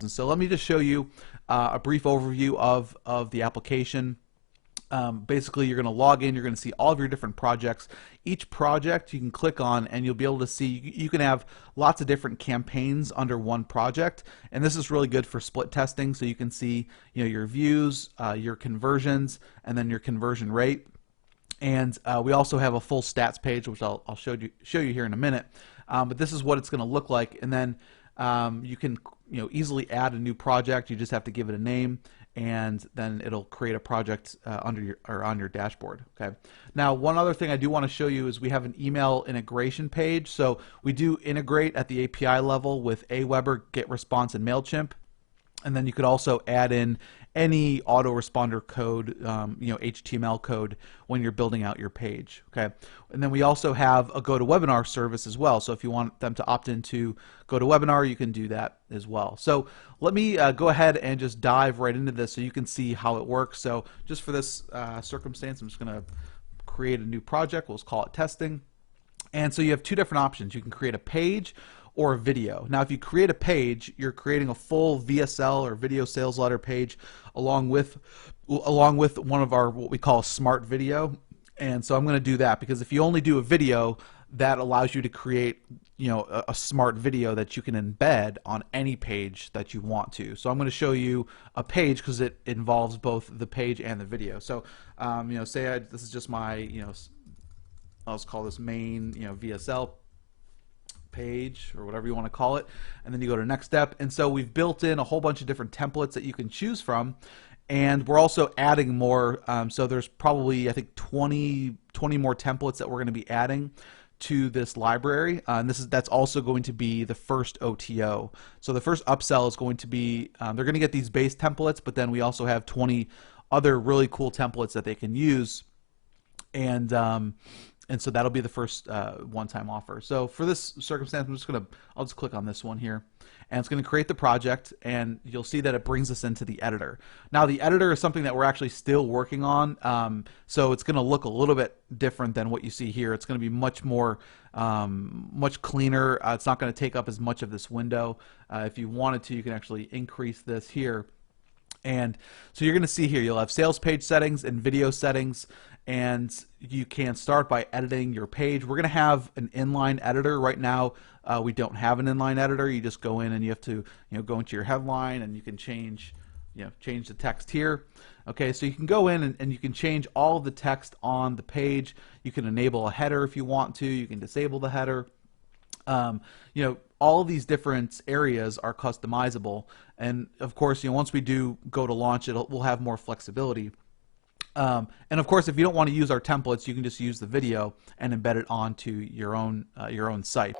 And so let me just show you a brief overview of the application. Basically, you're going to log in, you're going to see all of your different projects. Each project you can click on and you'll be able to see, you can have lots of different campaigns under one project, and this is really good for split testing, so you can see your views, your conversions, and then your conversion rate. And we also have a full stats page, which I'll show you here in a minute. But this is what it's going to look like, and then you can easily add a new project. You just have to give it a name, and then it'll create a project on your dashboard. Okay. Now, one other thing I do want to show you is we have an email integration page. So we do integrate at the API level with Aweber, GetResponse, and Mailchimp. And then you could also add in any autoresponder code, HTML code when you're building out your page. Okay, and then we also have a GoToWebinar service as well. So if you want them to opt into GoToWebinar, you can do that as well. So let me go ahead and just dive right into this so you can see how it works. So just for this circumstance, I'm just going to create a new project. We'll just call it testing. And so you have two different options. You can create a page or a video. Now, if you create a page, you're creating a full VSL or video sales letter page along with one of our what we call a smart video. And so I'm going to do that because if you only do a video, that allows you to create a smart video that you can embed on any page that you want to. So I'm going to show you a page because it involves both the page and the video. So say this is just my I'll just call this main VSL page or whatever you want to call it, and then you go to next step. And so we've built in a whole bunch of different templates that you can choose from, and we're also adding more. So there's probably I think 20 more templates that we're going to be adding to this library, and that's also going to be the first OTO. So the first upsell is going to be they're going to get these base templates, but then we also have 20 other really cool templates that they can use, and so that'll be the first one-time offer. So for this circumstance, I'll just click on this one here, and it's going to create the project, and you'll see that it brings us into the editor. Now, the editor is something that we're actually still working on, so it's going to look a little bit different than what you see here. It's going to be much more, much cleaner. It's not going to take up as much of this window. If you wanted to, you can actually increase this here. And so you're going to see here, you'll have sales page settings and video settings, and you can start by editing your page. We're going to have an inline editor. Right now, we don't have an inline editor. You just go in and you have to go into your headline, and you can change the text here. Okay, so you can go in and you can change all of the text on the page. You can enable a header if you want to. You can disable the header. All of these different areas are customizable, and of course, once we do go to launch, we'll have more flexibility. And of course, if you don't want to use our templates, you can just use the video and embed it onto your own site.